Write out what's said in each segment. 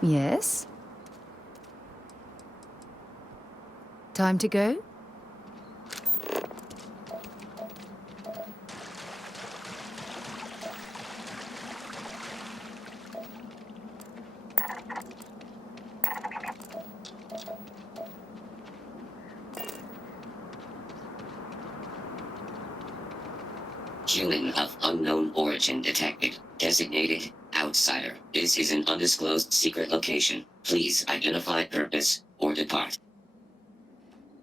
Yes? Time to go? Human of unknown origin detected. Designated outsider. This is an undisclosed secret location. Please identify purpose or depart.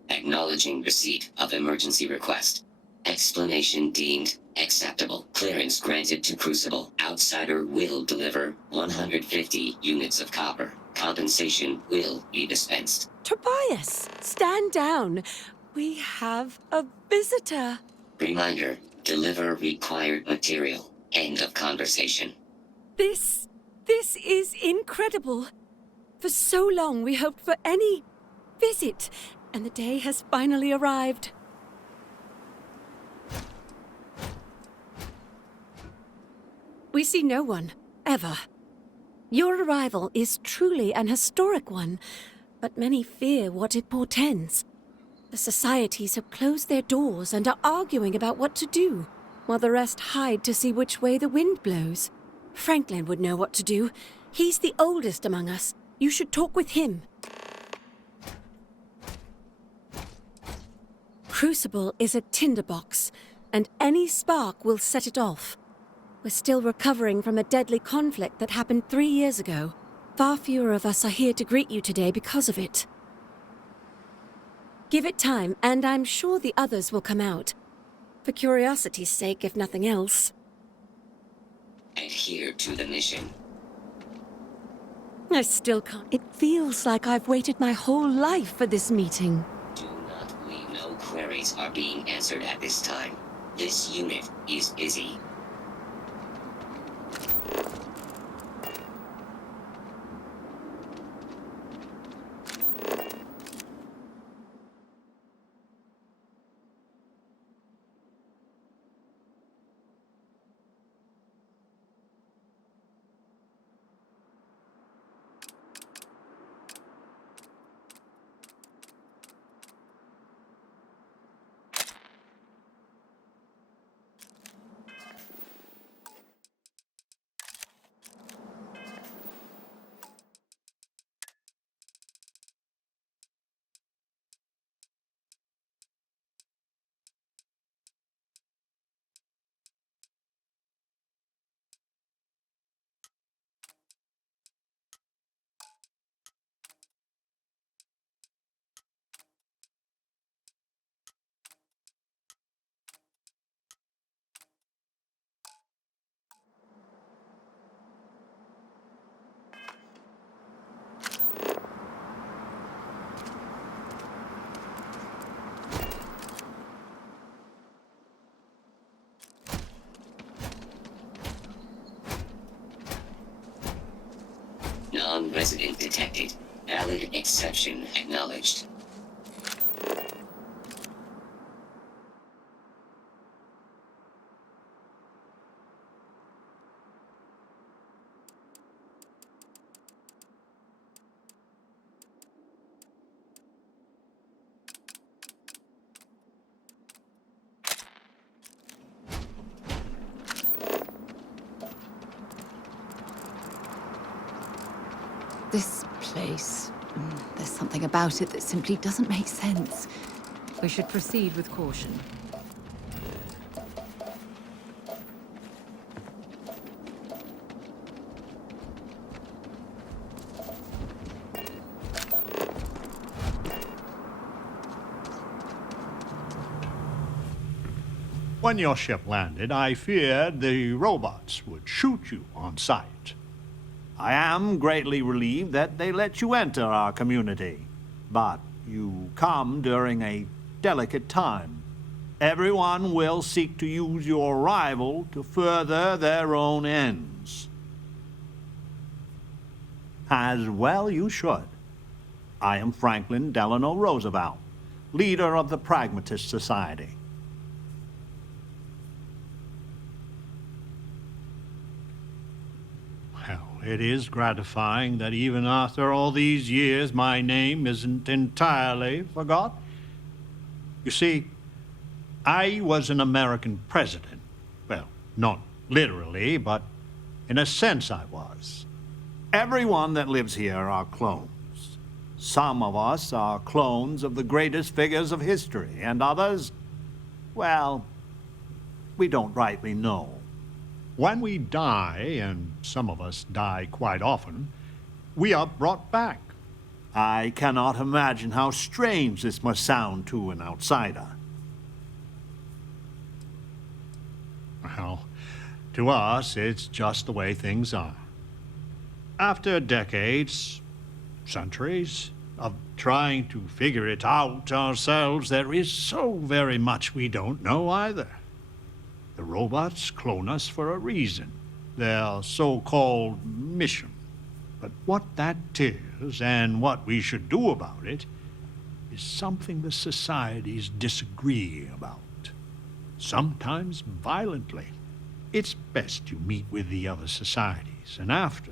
Acknowledging receipt of emergency request. Explanation deemed acceptable. Clearance granted to Crucible. Outsider will deliver 150 units of copper. Compensation will be dispensed. Tobias, stand down. We have a visitor. Reminder, deliver required material. End of conversation. This is incredible. For so long we hoped for any visit, and the day has finally arrived. We see no one, ever. Your arrival is truly an historic one, but many fear what it portends. The societies have closed their doors and are arguing about what to do, while the rest hide to see which way the wind blows. Franklin would know what to do. He's the oldest among us. You should talk with him. Crucible is a tinderbox, and any spark will set it off. We're still recovering from a deadly conflict that happened 3 years ago. Far fewer of us are here to greet you today because of it. Give it time, and I'm sure the others will come out. For curiosity's sake, if nothing else. Adhere to the mission. I still can't. It feels like I've waited my whole life for this meeting. Do not believe no queries are being answered at this time. This unit is busy. Non-resident detected. Valid exception acknowledged. This place. There's something about it that simply doesn't make sense. We should proceed with caution. When your ship landed, I feared the robots would shoot you on sight. I am greatly relieved that they let you enter our community, but you come during a delicate time. Everyone will seek to use your arrival to further their own ends. As well you should. I am Franklin Delano Roosevelt, leader of the Pragmatist Society. Well, it is gratifying that even after all these years, my name isn't entirely forgot. You see, I was an American president. Well, not literally, but in a sense I was. Everyone that lives here are clones. Some of us are clones of the greatest figures of history, and others, well, we don't rightly know. When we die, and some of us die quite often, we are brought back. I cannot imagine how strange this must sound to an outsider. Well, to us, it's just the way things are. After decades, centuries, of trying to figure it out ourselves, there is so very much we don't know either. The robots clone us for a reason, their so-called mission. But what that is, and what we should do about it, is something the societies disagree about. Sometimes violently. It's best you meet with the other societies, and after,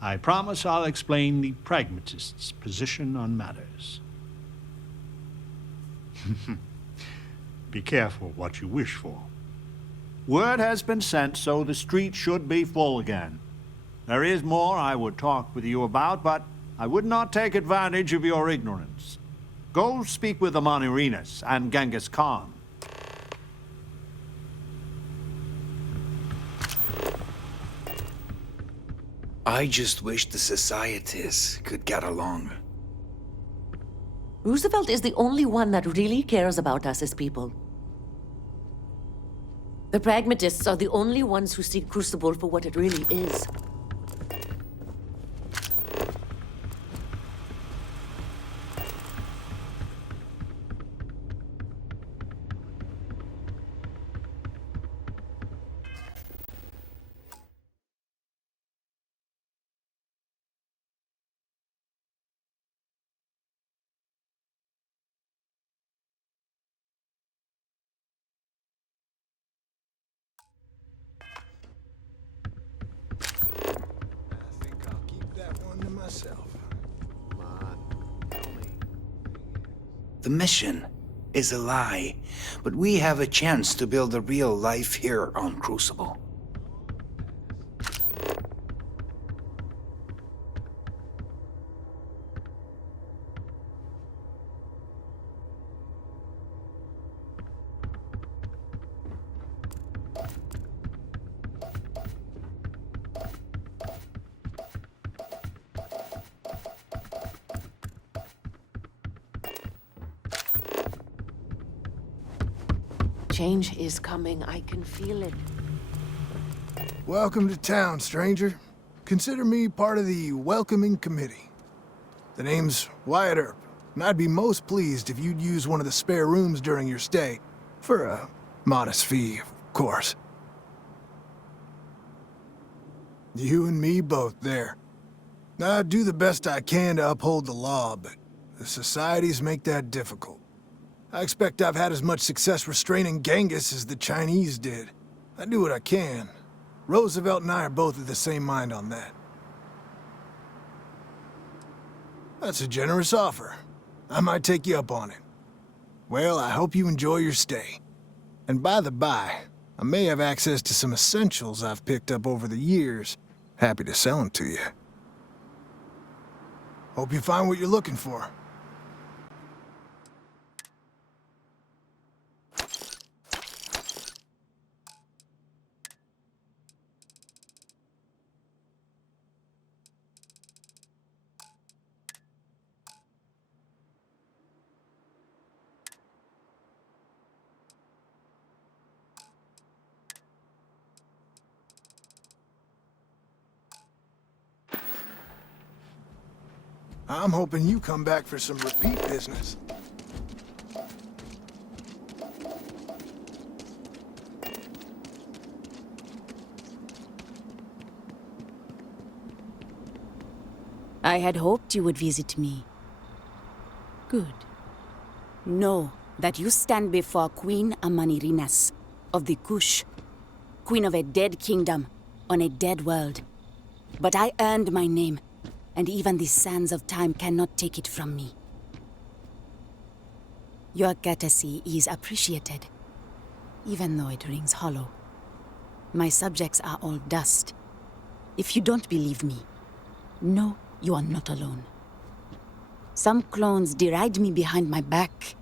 I promise I'll explain the pragmatist's position on matters. Be careful what you wish for. Word has been sent, so the street should be full again. There is more I would talk with you about, but I would not take advantage of your ignorance. Go speak with the Monirinas and Genghis Khan. I just wish the societies could get along. Roosevelt is the only one that really cares about us as people. The pragmatists are the only ones who see Crucible for what it really is. The mission is a lie, but we have a chance to build a real life here on Crucible. Change is coming. I can feel it. Welcome to town, stranger. Consider me part of the welcoming committee. The name's Wyatt Earp, and I'd be most pleased if you'd use one of the spare rooms during your stay. For a modest fee, of course. You and me both there. I do the best I can to uphold the law, but the societies make that difficult. I expect I've had as much success restraining Genghis as the Chinese did. I do what I can. Roosevelt and I are both of the same mind on that. That's a generous offer. I might take you up on it. Well, I hope you enjoy your stay. And by the by, I may have access to some essentials I've picked up over the years. Happy to sell them to you. Hope you find what you're looking for. I'm hoping you come back for some repeat business. I had hoped you would visit me. Good. Know that you stand before Queen Amanirinas of the Kush, queen of a dead kingdom on a dead world. But I earned my name, and even the sands of time cannot take it from me. Your courtesy is appreciated, even though it rings hollow. My subjects are all dust. If you don't believe me, know you are not alone. Some clones deride me behind my back.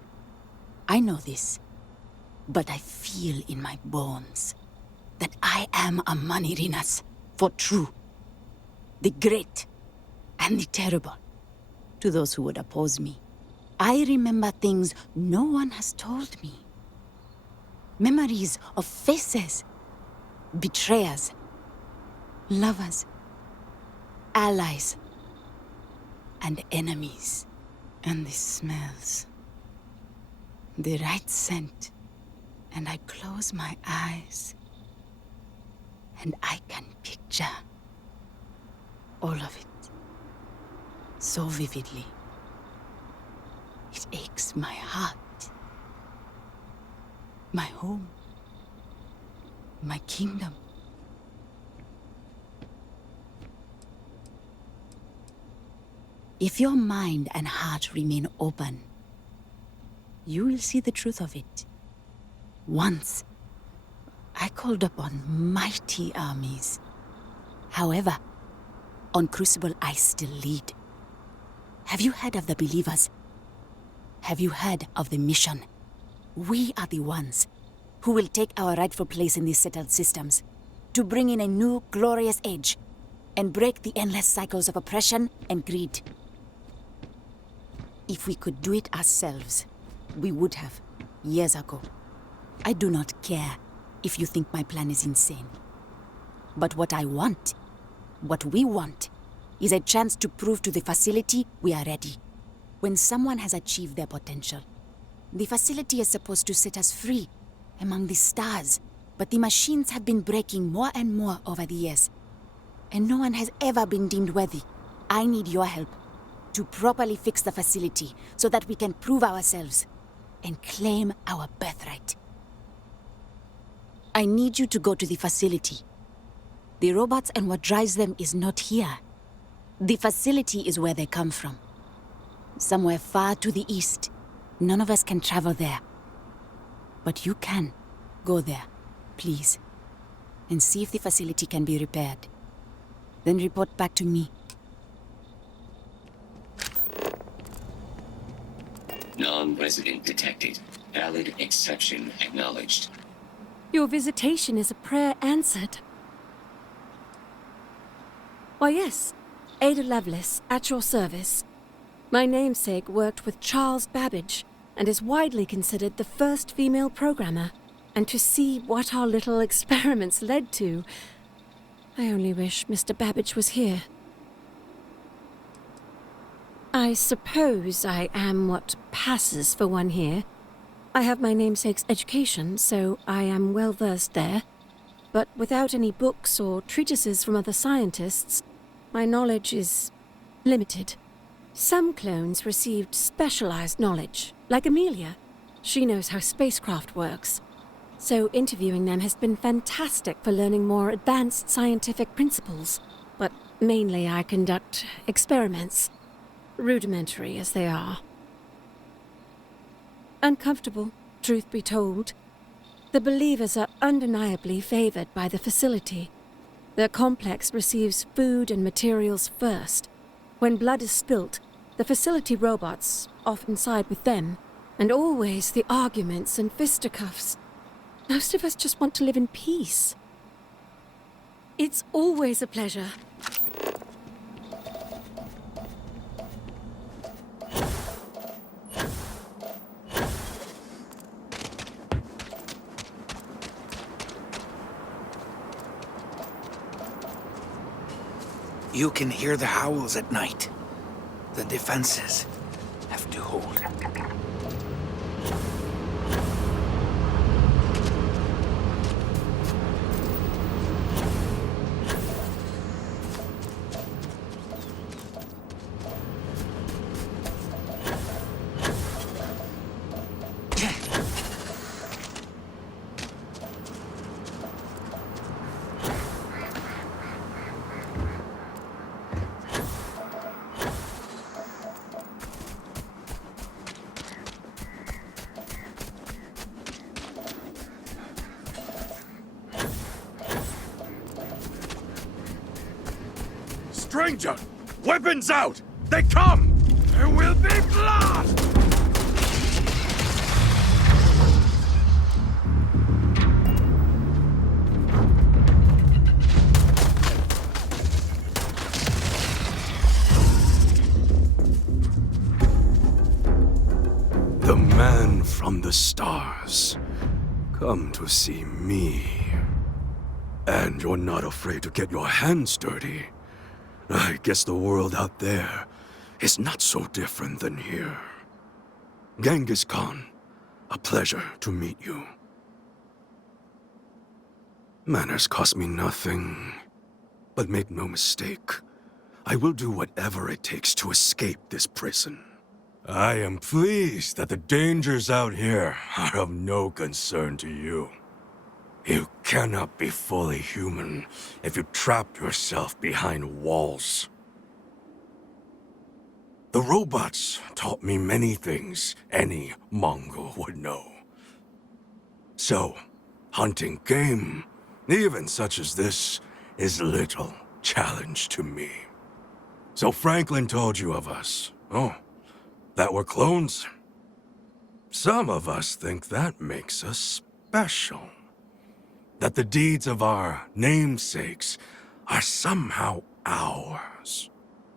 I know this, but I feel in my bones that I am a Manirinas for true. The great and the terrible, to those who would oppose me. I remember things no one has told me. Memories of faces, betrayers, lovers, allies, and enemies. And the smells. The right scent. And I close my eyes. And I can picture all of it. So vividly. It aches my heart. My home. My kingdom. If your mind and heart remain open, you will see the truth of it. Once, I called upon mighty armies. However, on Crucible I still lead. Have you heard of the believers? Have you heard of the mission? We are the ones who will take our rightful place in these settled systems to bring in a new glorious age and break the endless cycles of oppression and greed. If we could do it ourselves, we would have, years ago. I do not care if you think my plan is insane. But what I want, what we want, is a chance to prove to the facility we are ready. When someone has achieved their potential, the facility is supposed to set us free among the stars. But the machines have been breaking more and more over the years, and no one has ever been deemed worthy. I need your help to properly fix the facility so that we can prove ourselves and claim our birthright. I need you to go to the facility. The robots and what drives them is not here. The facility is where they come from. Somewhere far to the east. None of us can travel there. But you can. Go there, please, and see if the facility can be repaired. Then report back to me. Non-resident detected. Valid exception acknowledged. Your visitation is a prayer answered. Why, yes. Ada Lovelace, at your service. My namesake worked with Charles Babbage and is widely considered the first female programmer. And to see what our little experiments led to, I only wish Mr. Babbage was here. I suppose I am what passes for one here. I have my namesake's education, so I am well versed there. But without any books or treatises from other scientists, my knowledge is limited. Some clones received specialized knowledge, like Amelia. She knows how spacecraft works. So interviewing them has been fantastic for learning more advanced scientific principles. But mainly I conduct experiments, rudimentary as they are. Uncomfortable, truth be told. The believers are undeniably favored by the facility. Their complex receives food and materials first. When blood is spilt, the facility robots often side with them, and always the arguments and fisticuffs. Most of us just want to live in peace. It's always a pleasure. You can hear the howls at night. The defenses have to hold. stranger! Weapons out! They come! There will be blood! The man from the stars. Come to see me. And you're not afraid to get your hands dirty. I guess the world out there is not so different than here. Genghis Khan, a pleasure to meet you. Manners cost me nothing. But make no mistake, I will do whatever it takes to escape this prison. I am pleased that the dangers out here are of no concern to you. You cannot be fully human if you trap yourself behind walls. The robots taught me many things any Mongol would know. So, hunting game, even such as this, is little challenge to me. So Franklin told you of us. Oh, that we're clones? Some of us think that makes us special. That the deeds of our namesakes are somehow ours.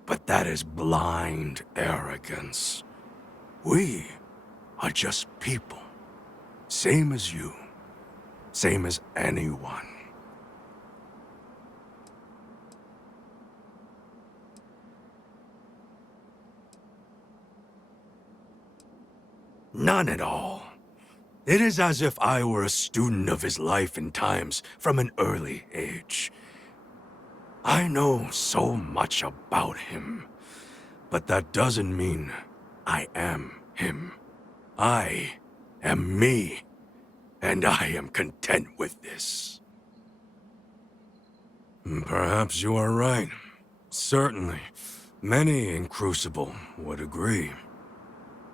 But that is blind arrogance. We are just people. Same as you. Same as anyone. None at all. It is as if I were a student of his life and times from an early age. I know so much about him, but that doesn't mean I am him. I am me, and I am content with this. Perhaps you are right. Certainly, many in Crucible would agree.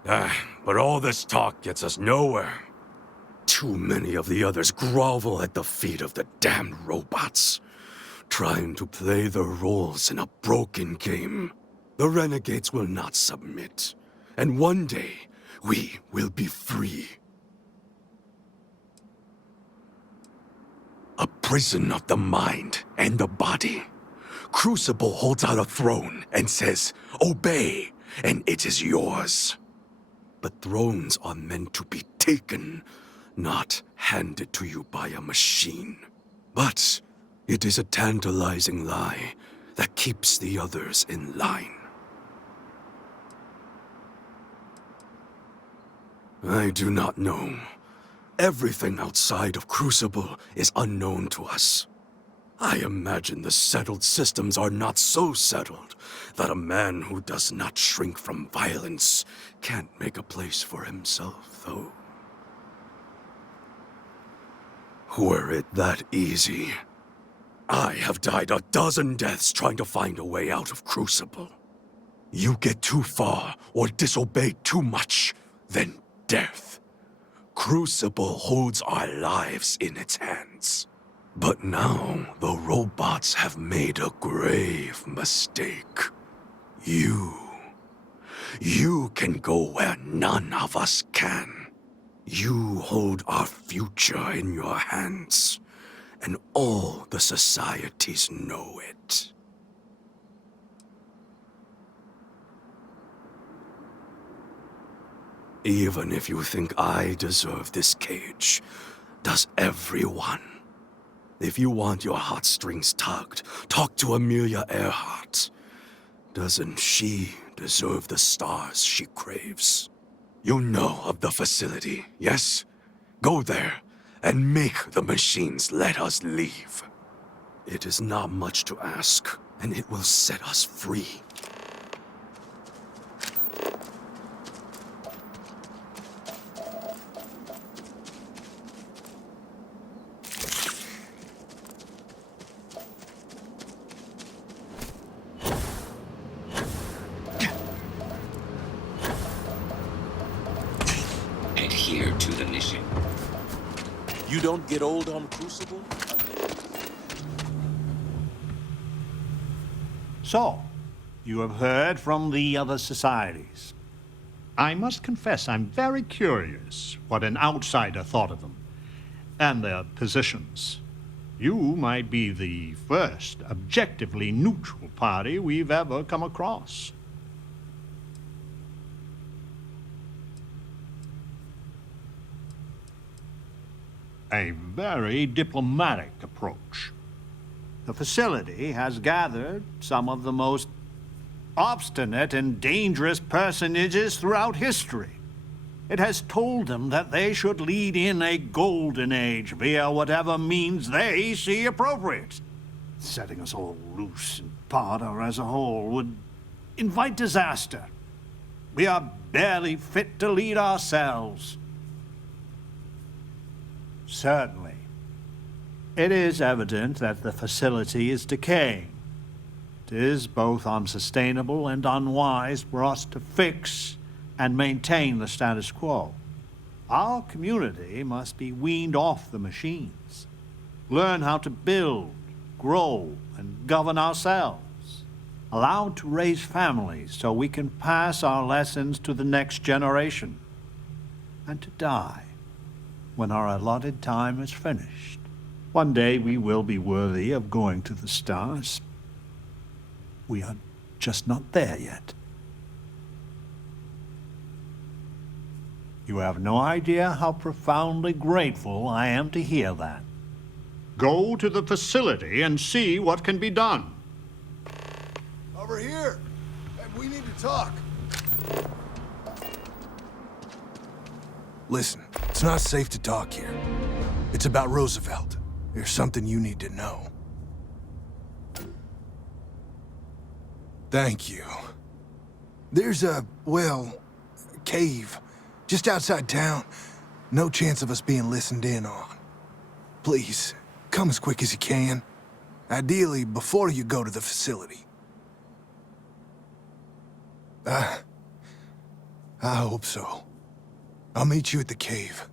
But all this talk gets us nowhere. Too many of the others grovel at the feet of the damned robots, trying to play their roles in a broken game. The renegades will not submit, and one day, we will be free. A prison of the mind and the body. Crucible holds out a throne and says, "Obey, and it is yours." But thrones are meant to be taken, not handed to you by a machine. But it is a tantalizing lie that keeps the others in line. I do not know. Everything outside of Crucible is unknown to us. I imagine the settled systems are not so settled that a man who does not shrink from violence can't make a place for himself, though. Were it that easy, I have died a dozen deaths trying to find a way out of Crucible. You get too far or disobey too much, then death. Crucible holds our lives in its hands. But now, the robots have made a grave mistake. You can go where none of us can. You hold our future in your hands, and all the societies know it. Even if you think I deserve this cage, does everyone? If you want your heartstrings tugged, talk to Amelia Earhart. Doesn't she deserve the stars she craves? You know of the facility, yes? Go there and make the machines let us leave. It is not much to ask, and it will set us free. Adhere to the mission. You don't get old on Crucible? So, you have heard from the other societies. I must confess I'm very curious what an outsider thought of them and their positions. You might be the first objectively neutral party we've ever come across. A very diplomatic approach. The facility has gathered some of the most obstinate and dangerous personages throughout history. It has told them that they should lead in a golden age via whatever means they see appropriate. Setting us all loose in part or as a whole would invite disaster. We are barely fit to lead ourselves. Certainly. It is evident that the facility is decaying. It is both unsustainable and unwise for us to fix and maintain the status quo. Our community must be weaned off the machines, learn how to build, grow, and govern ourselves, allowed to raise families so we can pass our lessons to the next generation, and to die when our allotted time is finished. One day we will be worthy of going to the stars. We are just not there yet. You have no idea how profoundly grateful I am to hear that. Go to the facility and see what can be done. Over here! Hey, we need to talk. Listen, it's not safe to talk here. It's about Roosevelt. There's something you need to know. Thank you. There's a cave just outside town. No chance of us being listened in on. Please, come as quick as you can. Ideally, before you go to the facility. I hope so. I'll meet you at the cave.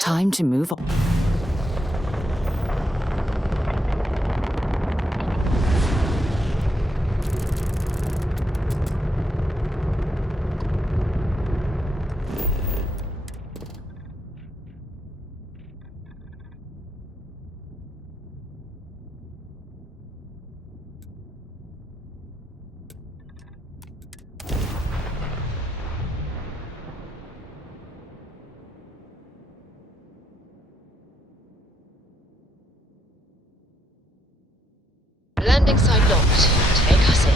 Time to move on. Landing site locked. Take us in.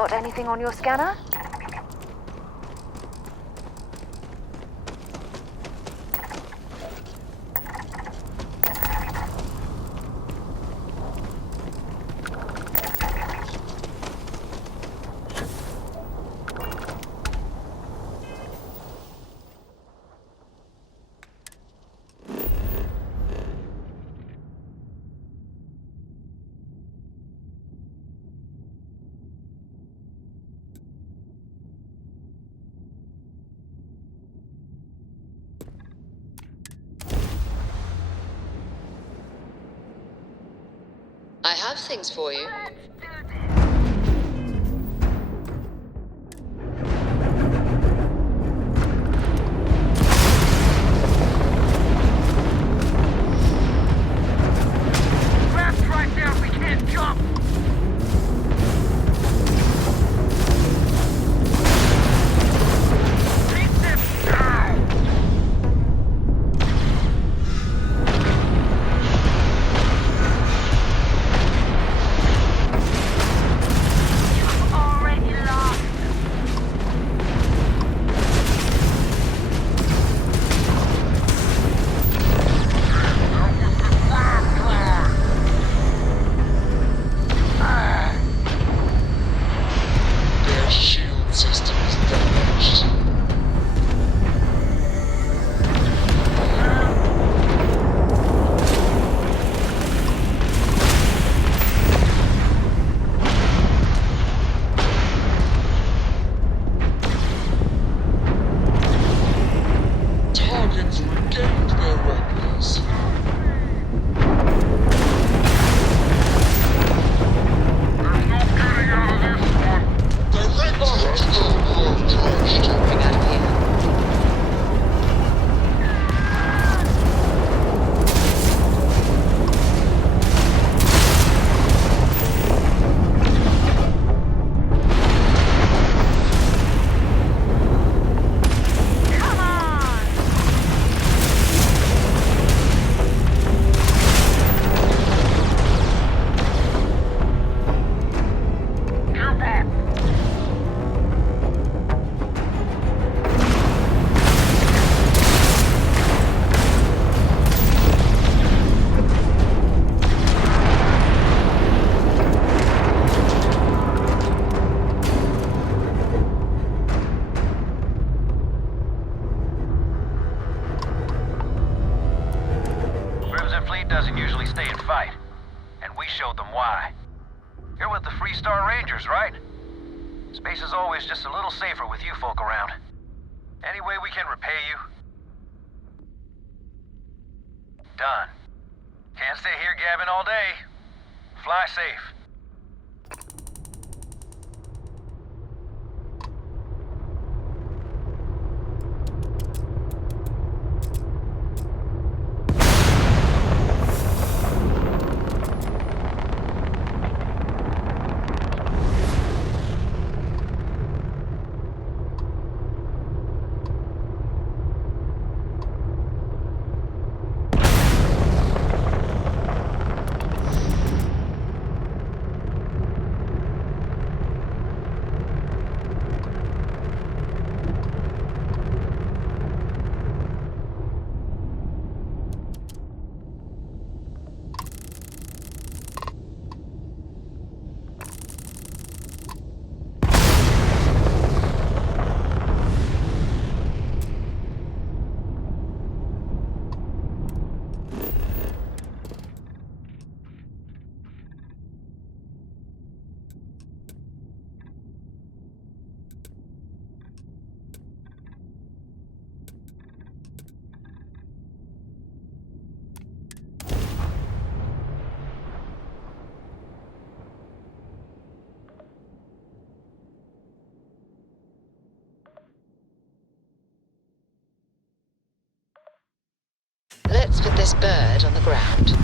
Got anything on your scanner? I have things for you. Left right there, we can't jump! Beat them down! Doesn't usually stay and fight, and we showed them why. You're with the Freestar Rangers, right? Space is always just a little safer with you folk around. Any way we can repay you? Done. Can't stay here gabbing all day. Fly safe. Let's put this bird on the ground.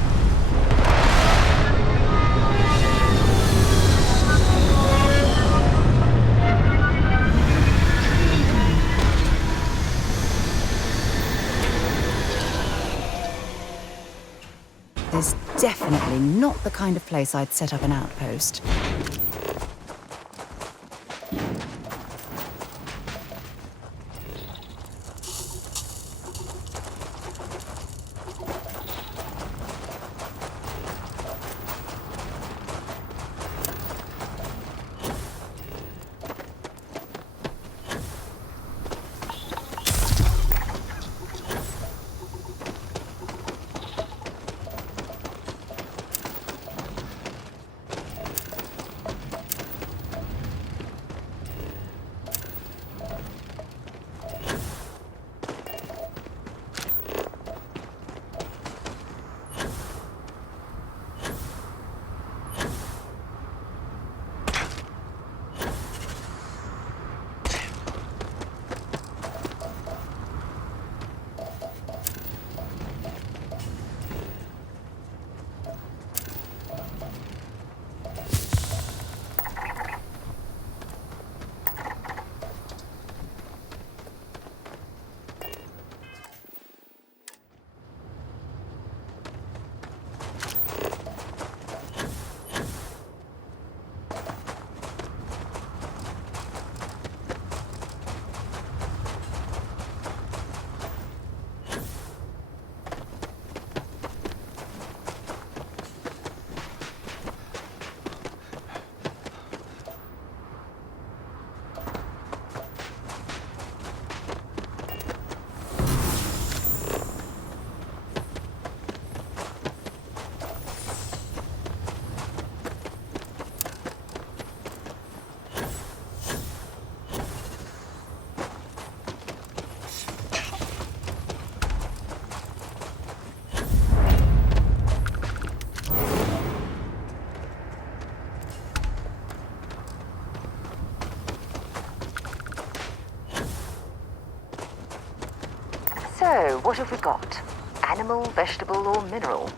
This is definitely not the kind of place I'd set up an outpost. So, what have we got? Animal, vegetable, or mineral?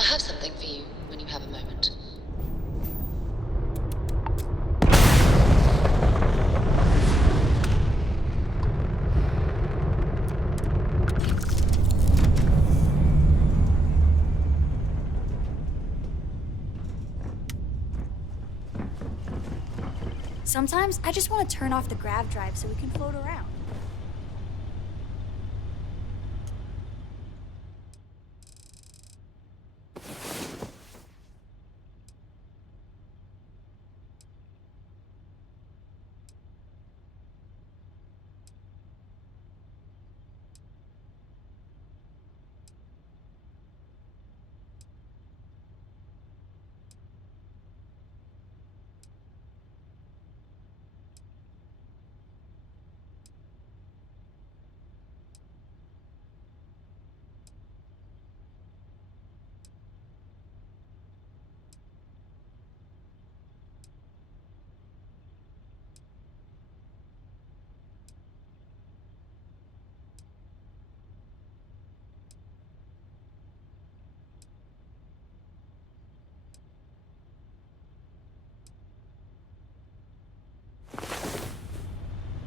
I have something for you when you have a moment. Sometimes I just want to turn off the grav drive so we can float around.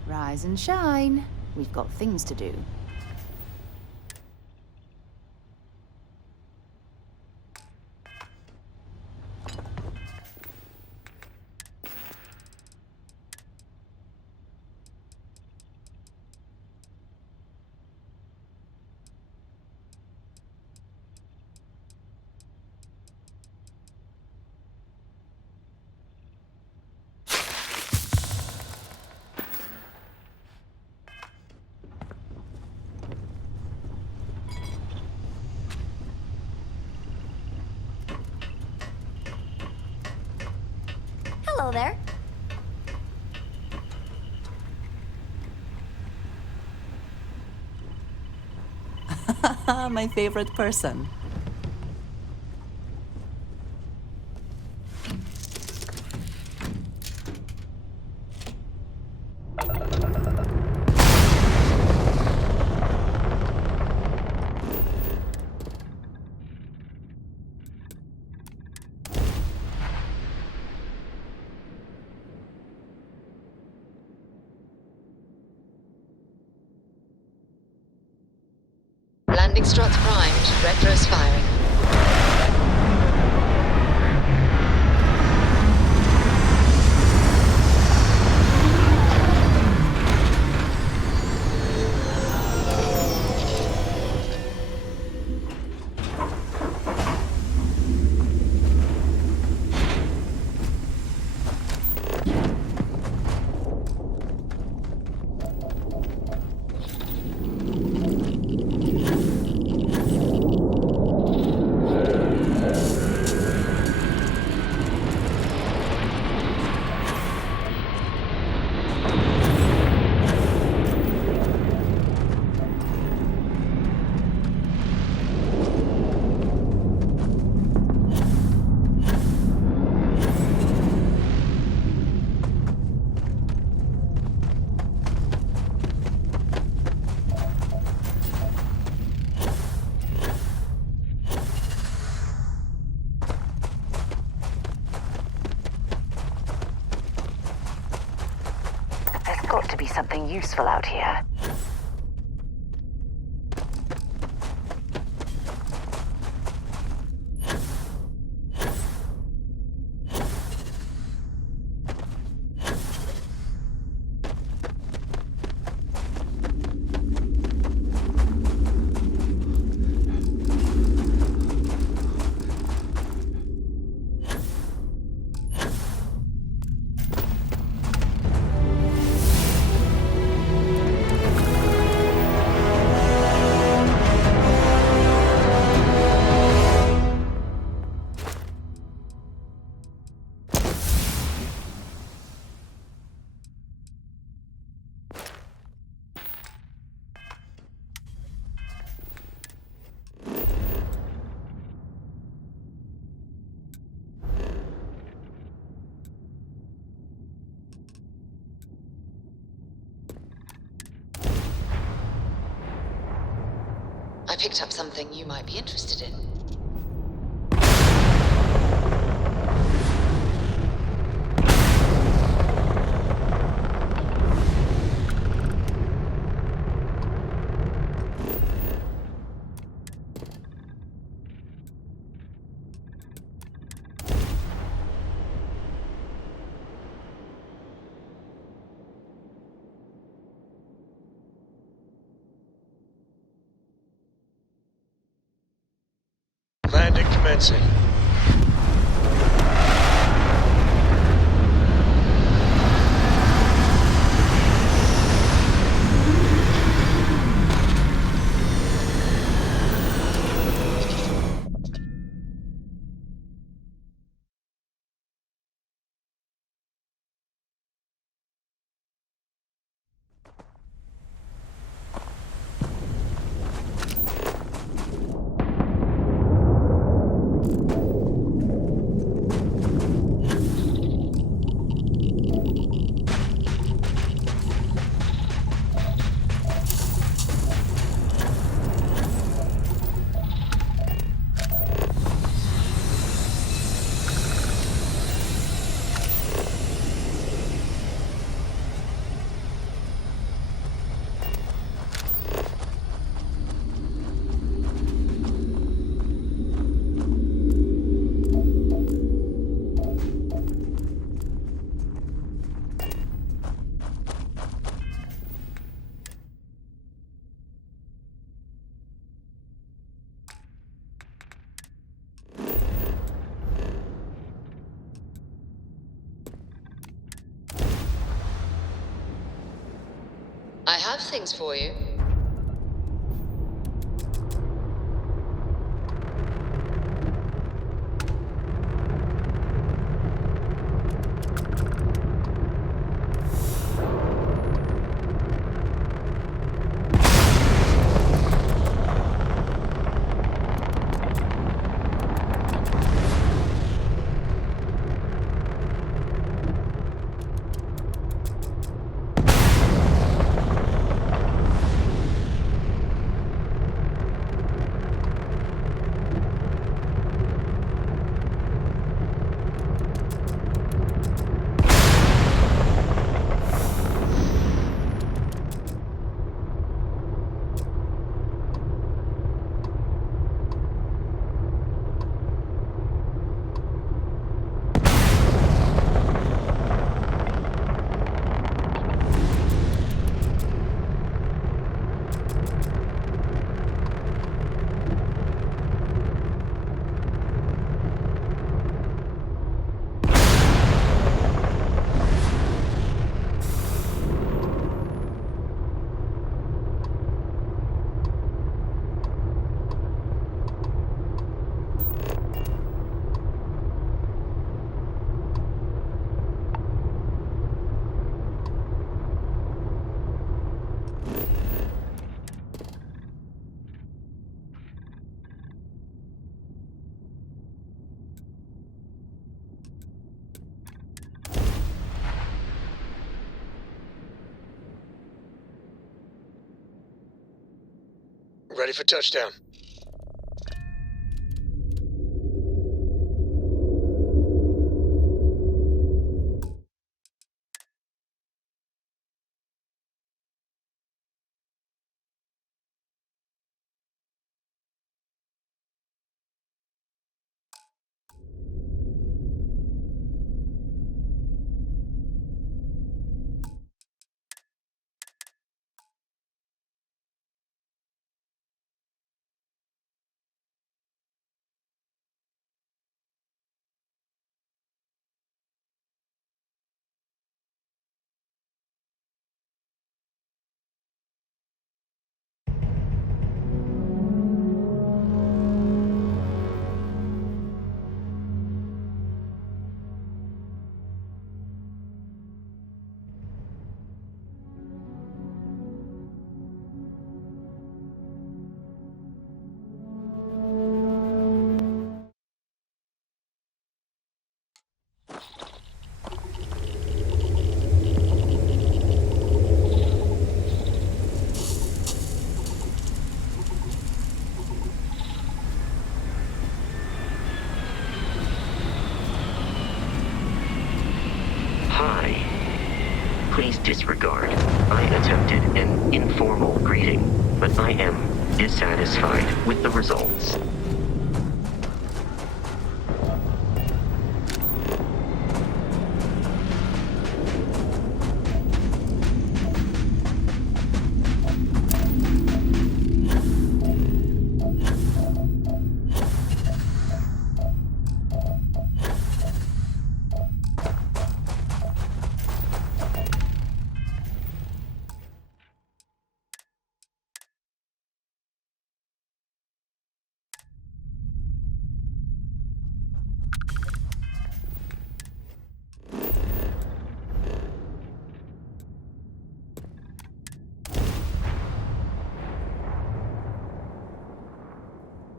Rise and shine. We've got things to do. Hello there. My favorite person. Landing struts primed. Retros firing. There's got to be something useful out here. I picked up something you might be interested in. Landing commencing. I have things for you. Ready for touchdown. Hi. Please disregard. I attempted an informal greeting, but I am dissatisfied with the results.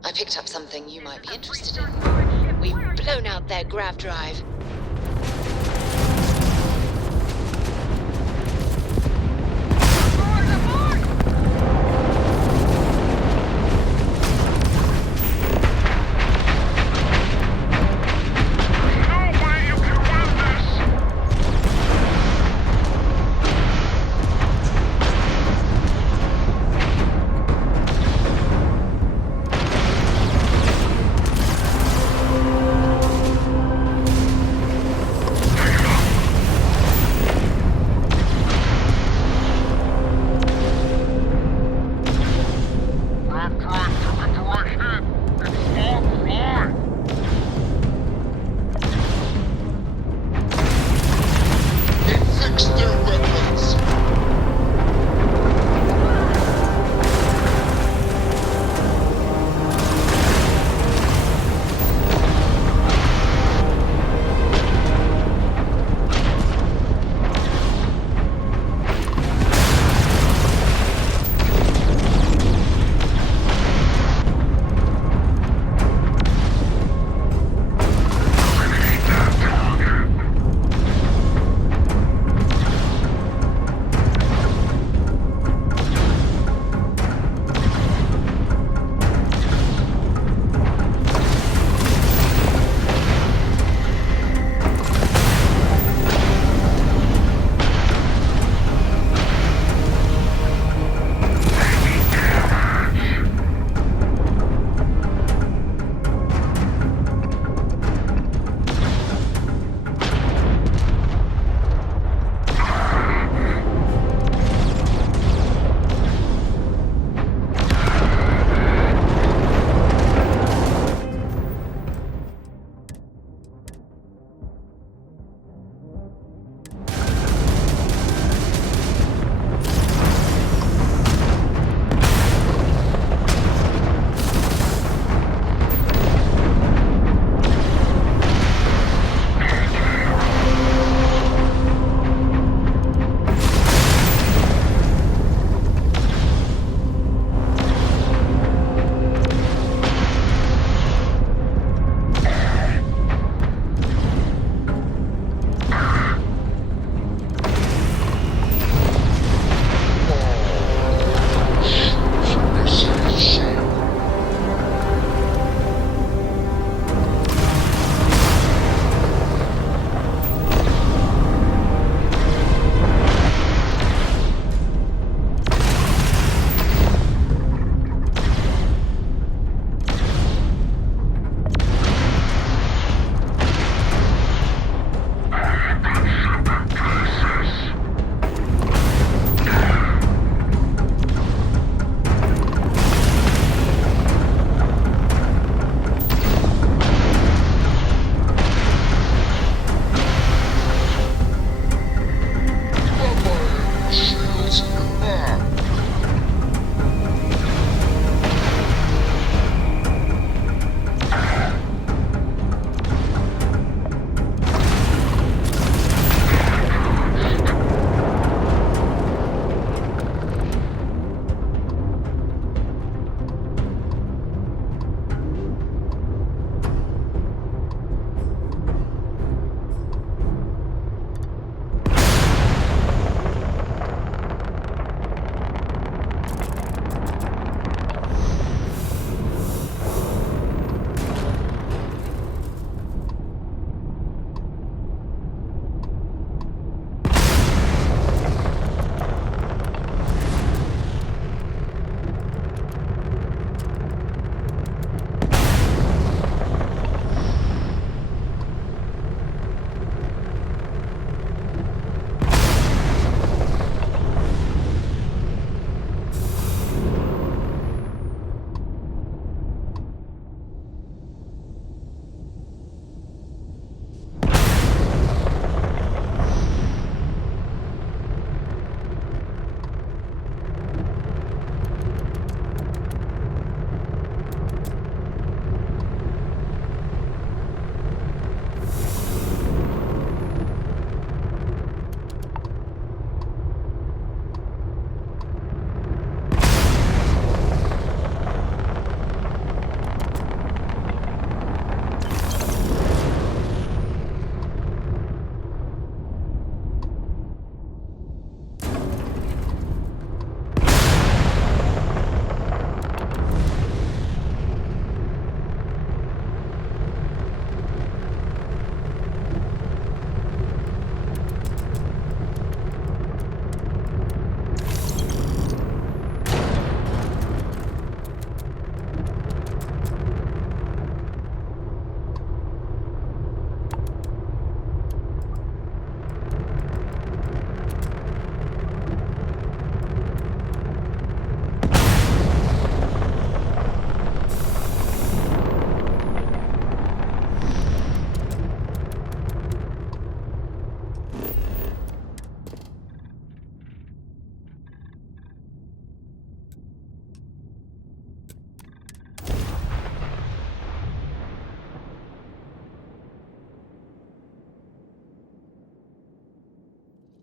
I picked up something you might be interested in. We've blown out their grav drive.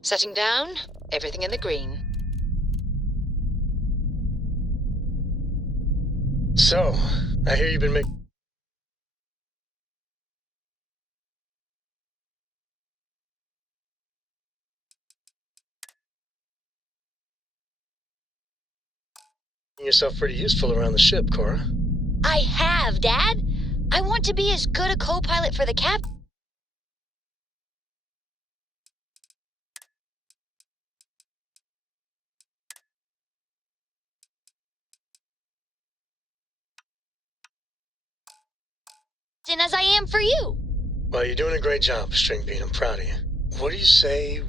Setting down, everything in the green. So, I hear you've been making yourself pretty useful around the ship, Cora. I have, Dad. I want to be as good a co-pilot for the captain. As I am for you. Well, you're doing a great job, String Bean. I'm proud of you. What do you say?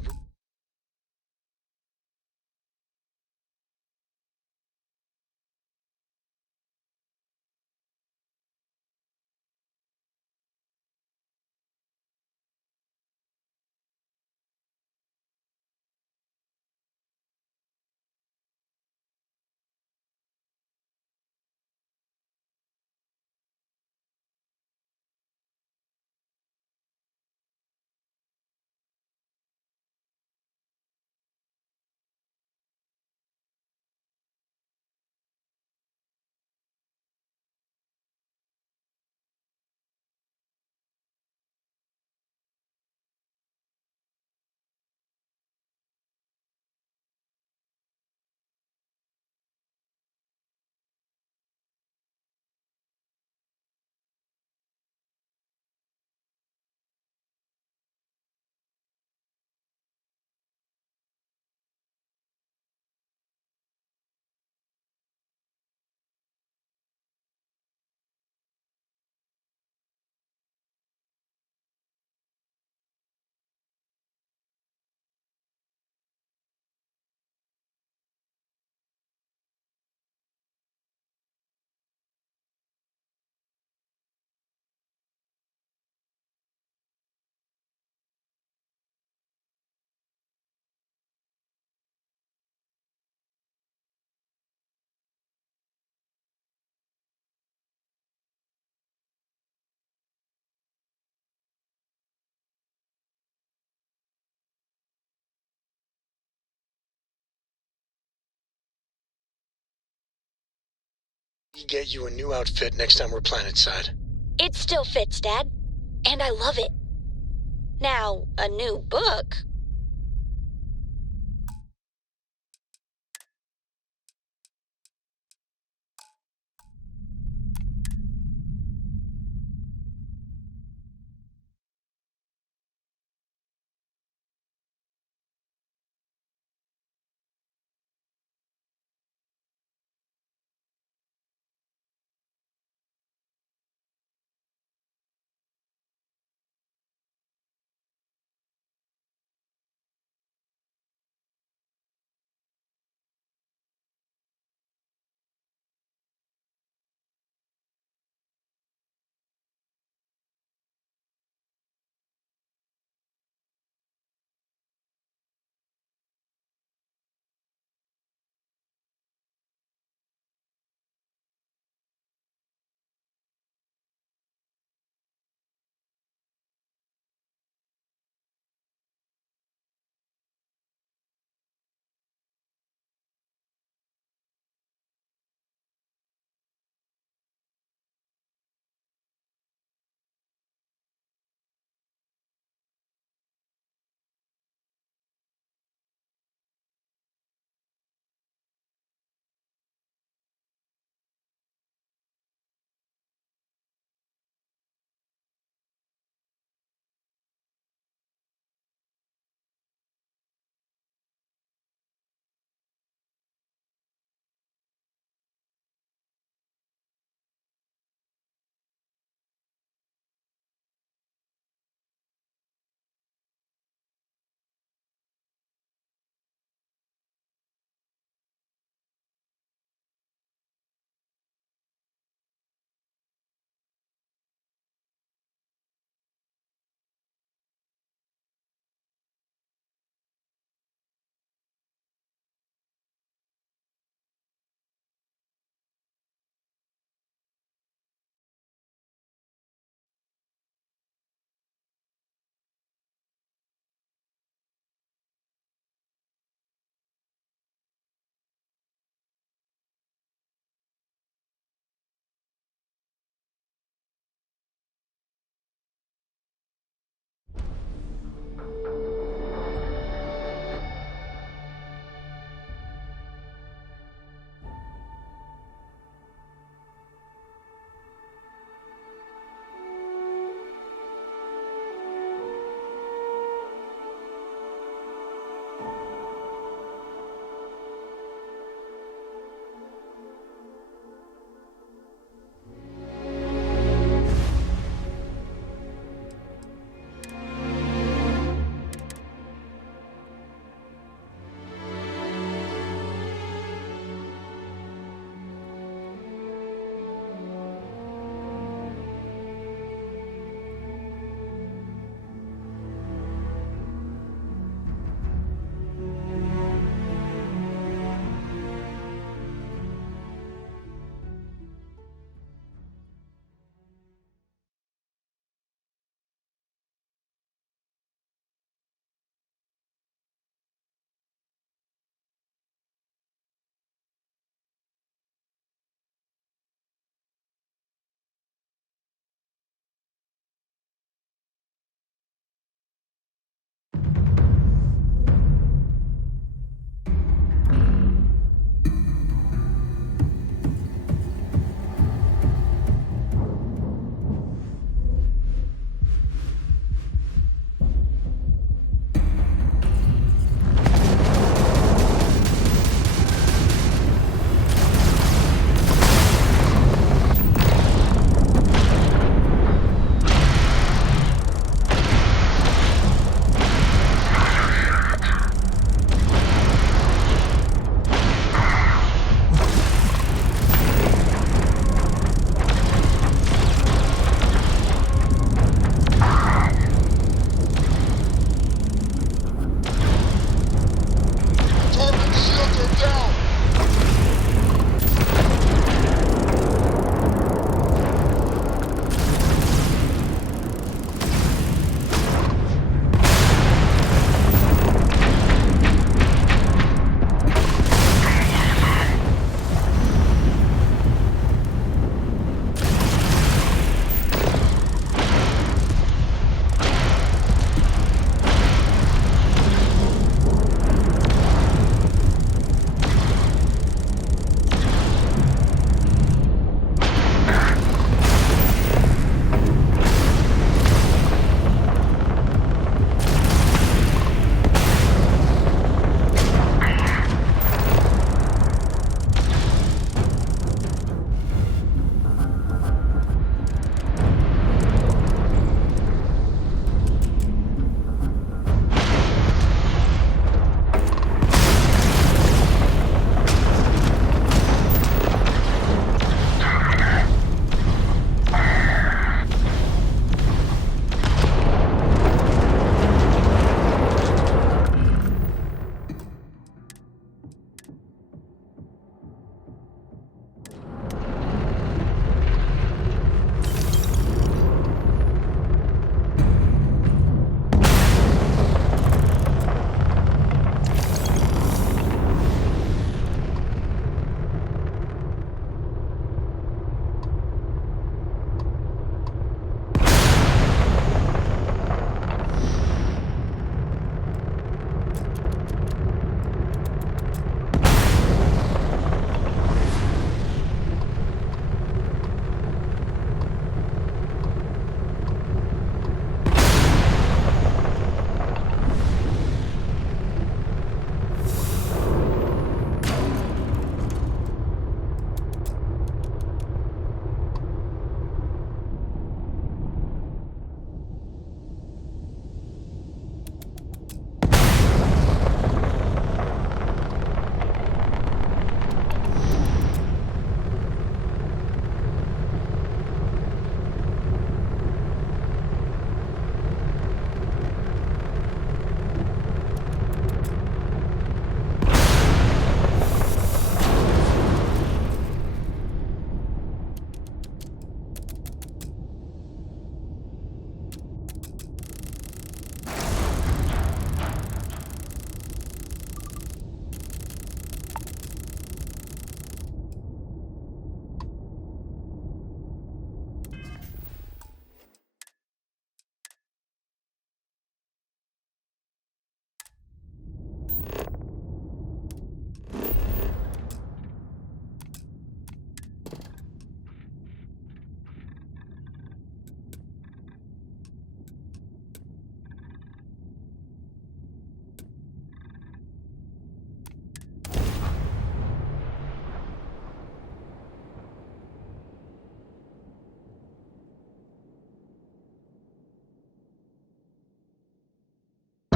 Get you a new outfit next time we're planetside. It still fits, Dad. And I love it. Now, a new book.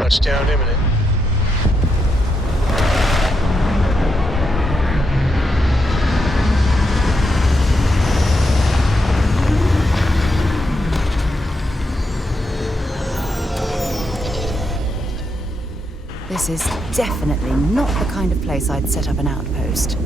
Touchdown imminent. This is definitely not the kind of place I'd set up an outpost.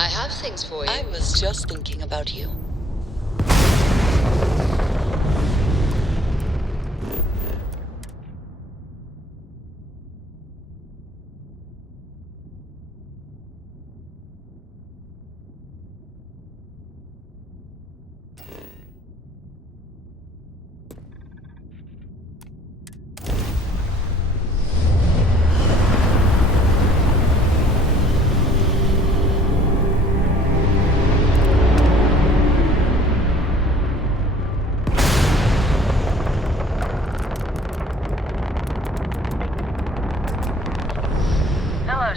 I have things for you. I was just thinking about you.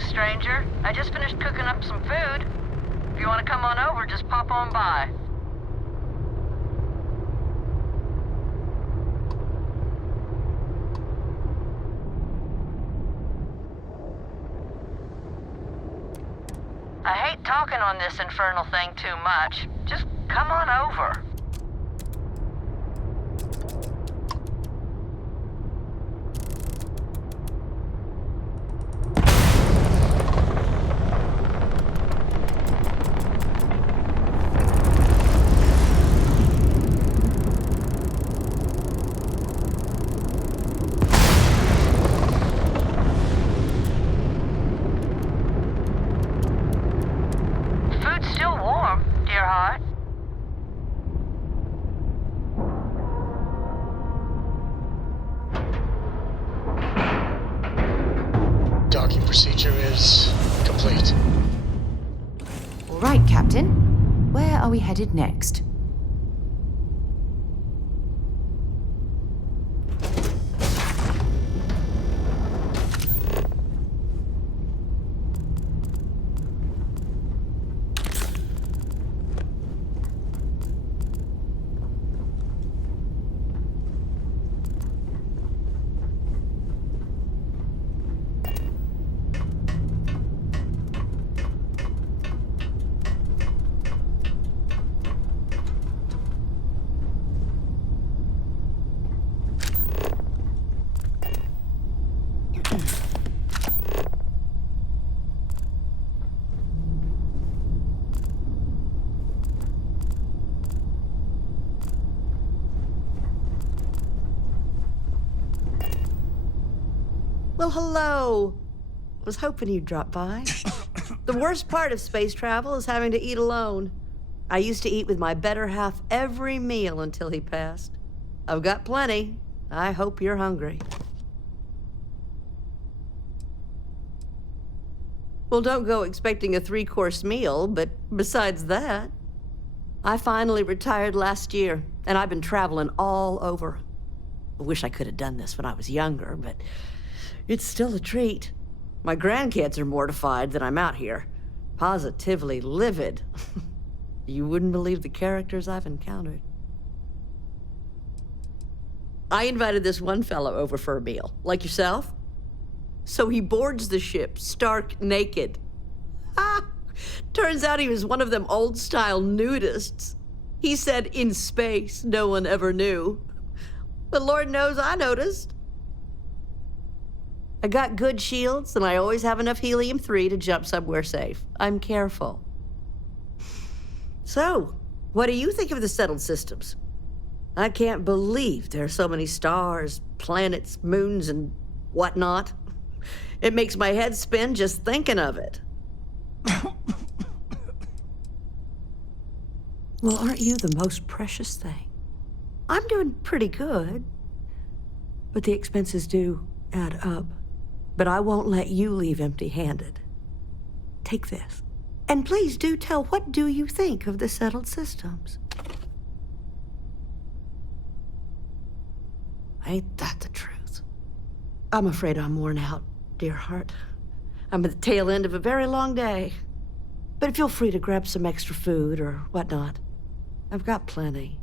Stranger. I just finished cooking up some food. If you want to come on over, just pop on by. I hate talking on this infernal thing too much. Just come on over. Docking procedure is complete. All right, Captain. Where are we headed next? Well, hello. Was hoping you'd drop by. The worst part of space travel is having to eat alone. I used to eat with my better half every meal until he passed. I've got plenty. I hope you're hungry. Well, don't go expecting a 3-course meal, but besides that, I finally retired last year, and I've been traveling all over. I wish I could have done this when I was younger, but it's still a treat. My grandkids are mortified that I'm out here. Positively livid. You wouldn't believe the characters I've encountered. I invited this one fellow over for a meal, like yourself. So he boards the ship, stark naked. Ah! Turns out he was one of them old-style nudists. He said in space, no one ever knew. But Lord knows I noticed. I got good shields, and I always have enough helium-3 to jump somewhere safe. I'm careful. So, what do you think of the settled systems? I can't believe there are so many stars, planets, moons, and whatnot. It makes my head spin just thinking of it. Well, aren't you the most precious thing? I'm doing pretty good, but the expenses do add up. But I won't let you leave empty-handed. Take this. And please do tell, what do you think of the settled systems? Ain't that the truth? I'm afraid I'm worn out, dear heart. I'm at the tail end of a very long day. But feel free to grab some extra food or whatnot. I've got plenty.